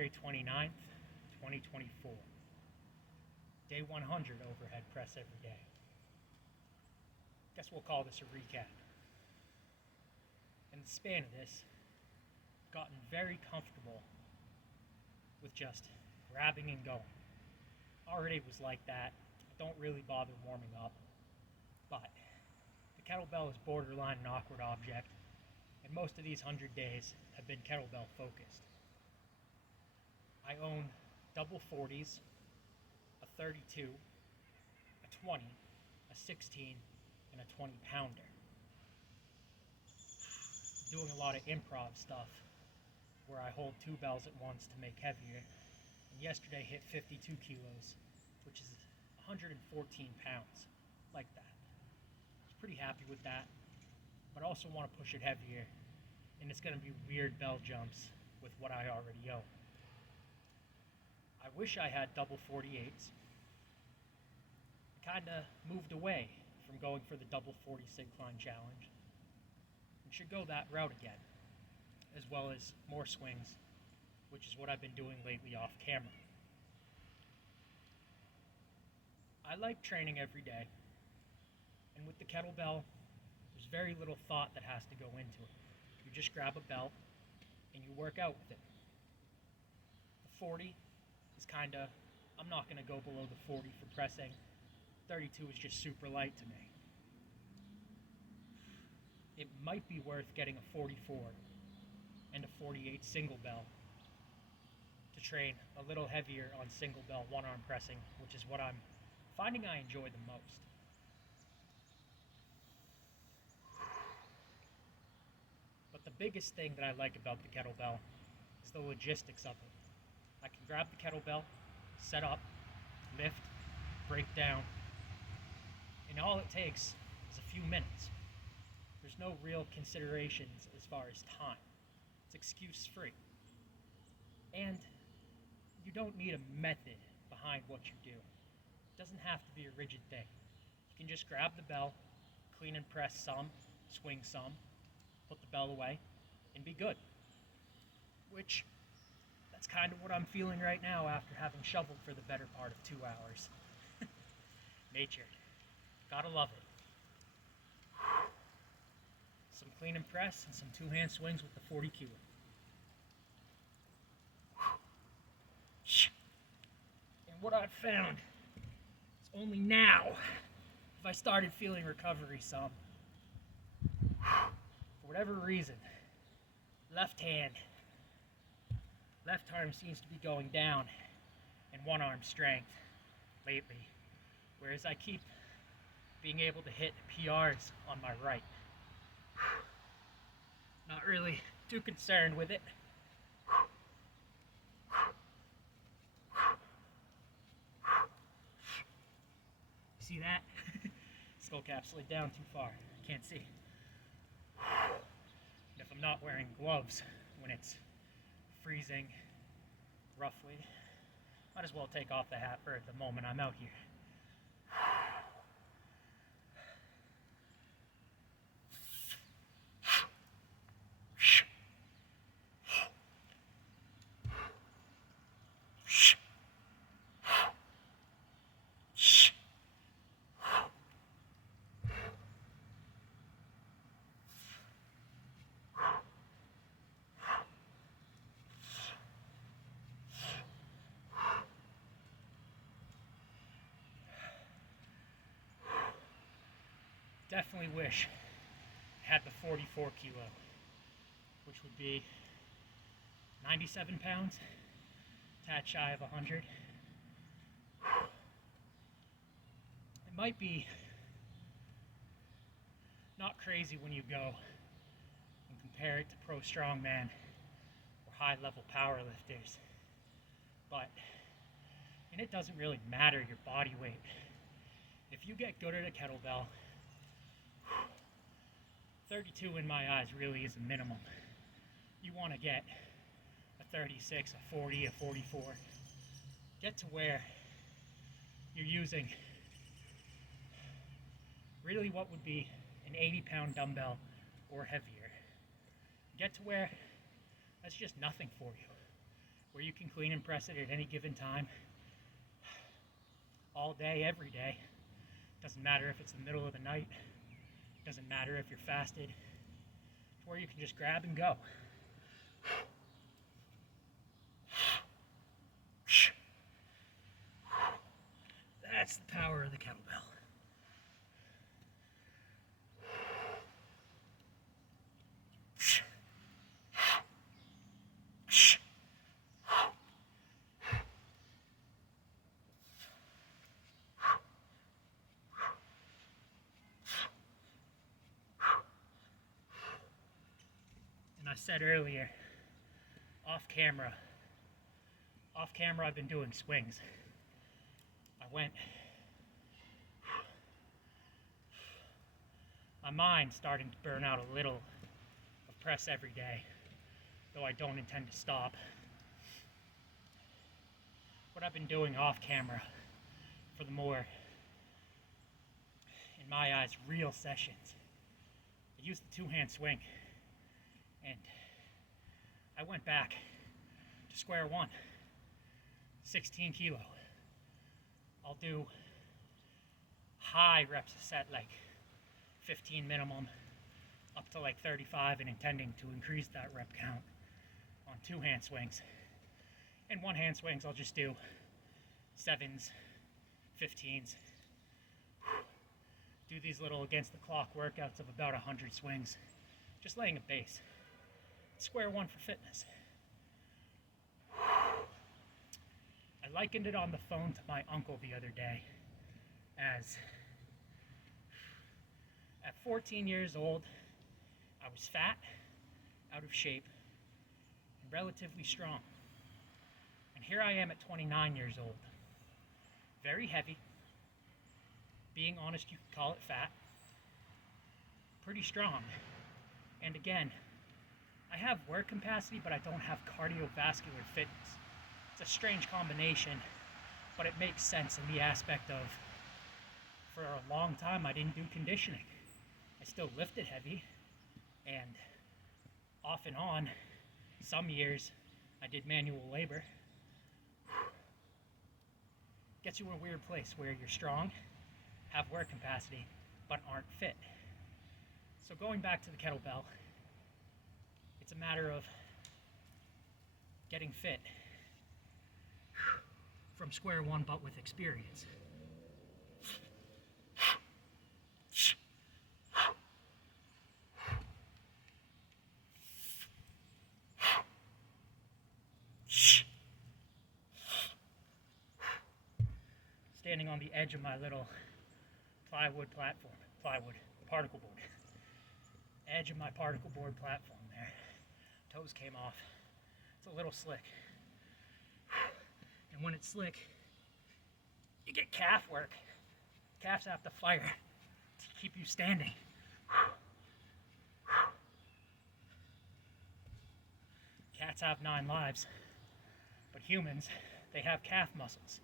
January 29th, 2024. Day 100 overhead press every day. Guess we'll call this a recap. In the span of this, I've gotten very comfortable with just grabbing and going. Already was like that. I don't really bother warming up. But the kettlebell is borderline an awkward object, and most of these 100 days have been kettlebell focused. I own double 40s, a 32, a 20, a 16, and a 20 pounder. Doing a lot of improv stuff where I hold two bells at once to make heavier, and yesterday hit 52 kilos, which is 114 pounds, like that. I was pretty happy with that, but I also want to push it heavier, and it's going to be weird bell jumps with what I already own. I wish I had double 48s. I kind of moved away from going for the double 40 incline challenge and should go that route again, as well as more swings, which is what I've been doing lately off camera. I like training every day, and with the kettlebell, there's very little thought that has to go into it. You just grab a belt and you work out with it. The 40 is I'm not going to go below the 40 for pressing. 32 is just super light to me. It might be worth getting a 44 and a 48 single bell to train a little heavier on single bell one arm pressing, which is what I'm finding I enjoy the most. But the biggest thing that I like about the kettlebell is the logistics of it. I can grab the kettlebell, set up, lift, break down, and all it takes is a few minutes. There's no real considerations as far as time. It's excuse free. And you don't need a method behind what you do. It doesn't have to be a rigid thing. You can just grab the bell, clean and press some, swing some, put the bell away, and be good. Which, that's kind of what I'm feeling right now after having shoveled for the better part of 2 hours. Nature. Gotta love it. Some clean and press and some two-hand swings with the 40 kilo. And what I've found is only now have I started feeling recovery some. For whatever reason, left arm seems to be going down and one arm strength lately, whereas I keep being able to hit PRs on my right. Not really too concerned with it. See that? Skull cap slid down too far. Can't see. And if I'm not wearing gloves when it's freezing, roughly, might as well take off the hat for the moment I'm out here. Definitely wish I had the 44 kilo, which would be 97 pounds, tad shy of 100. It might be not crazy when you go and compare it to pro strongman or high-level powerlifters, but and it doesn't really matter your body weight. If you get good at a kettlebell, 32 in my eyes really is a minimum. You want to get a 36, a 40, a 44. Get to where you're using really what would be an 80-pound dumbbell or heavier. Get to where that's just nothing for you. where you can clean and press it at any given time, all day, every day. Doesn't matter if it's the middle of the night, doesn't matter if you're fasted, to where you can just grab and go. That's the power of the kettlebell. And I said earlier, off camera I've been doing swings. My mind's starting to burn out a little of press every day, though I don't intend to stop. What I've been doing off camera for the more, in my eyes, real sessions, I used the two-hand swing, and I went back to square one, 16 kilo. I'll do high reps a set, like 15 minimum, up to like 35, and intending to increase that rep count on two-hand swings. And one-hand swings, I'll just do 7s, 15s. Do these little against the clock workouts of about 100 swings, just laying a base. Square one for fitness. I likened it on the phone to my uncle the other day as, at 14 years old, I was fat, out of shape, and relatively strong. And here I am at 29 years old, very heavy, being honest, you could call it fat, pretty strong. And again, I have work capacity, but I don't have cardiovascular fitness. It's a strange combination, but it makes sense in the aspect of, for a long time, I didn't do conditioning. I still lifted heavy, and off and on, some years, I did manual labor. Gets you in a weird place where you're strong, have work capacity, but aren't fit. So going back to the kettlebell, it's a matter of getting fit from square one, but with experience. Standing on the edge of my little particle board. Edge of my particle board platform there. Toes came off. It's a little slick. And when it's slick, you get calf work. Calves have to fire to keep you standing. Cats have 9 lives, but humans, they have calf muscles.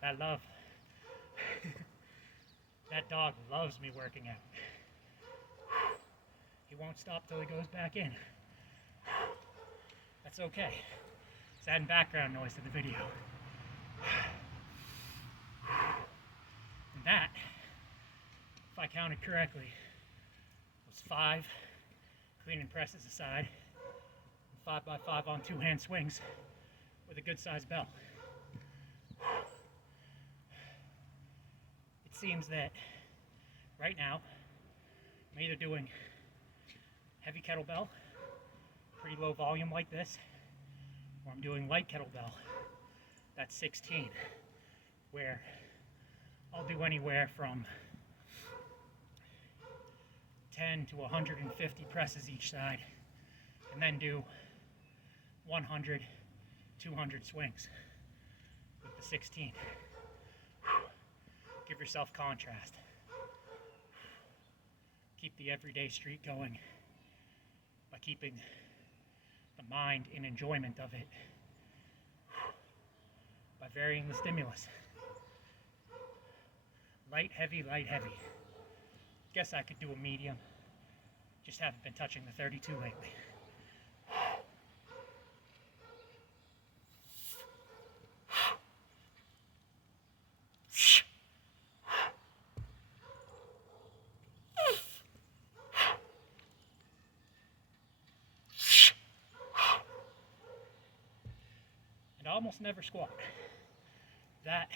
I love. That dog loves me working out. He won't stop till he goes back in. That's okay. It's adding background noise to the video. And that, if I counted correctly, was 5 clean and presses aside, 5x5 on 2-hand swings with a good sized bell. It seems that right now I'm either doing heavy kettlebell, pretty low volume like this, or I'm doing light kettlebell, that's 16, where I'll do anywhere from 10 to 150 presses each side, and then do 100, 200 swings with the 16. Give yourself contrast. Keep the everyday streak going by keeping the mind in enjoyment of it, by varying the stimulus. Light, heavy, light, heavy. Guess I could do a medium. Just haven't been touching the 32 lately. And I almost never squat. That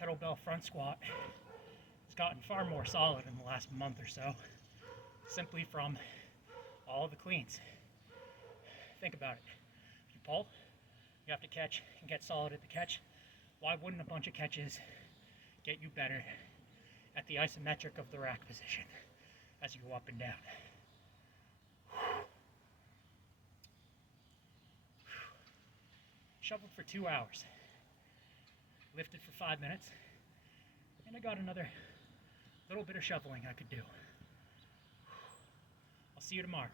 kettlebell front squat has gotten far more solid in the last month or so, simply from all the cleans. Think about it. If you pull, you have to catch and get solid at the catch. Why wouldn't a bunch of catches get you better at the isometric of the rack position as you go up and down? Shuffled for 2 hours. Lifted for 5 minutes. And I got another little bit of shoveling I could do. I'll see you tomorrow.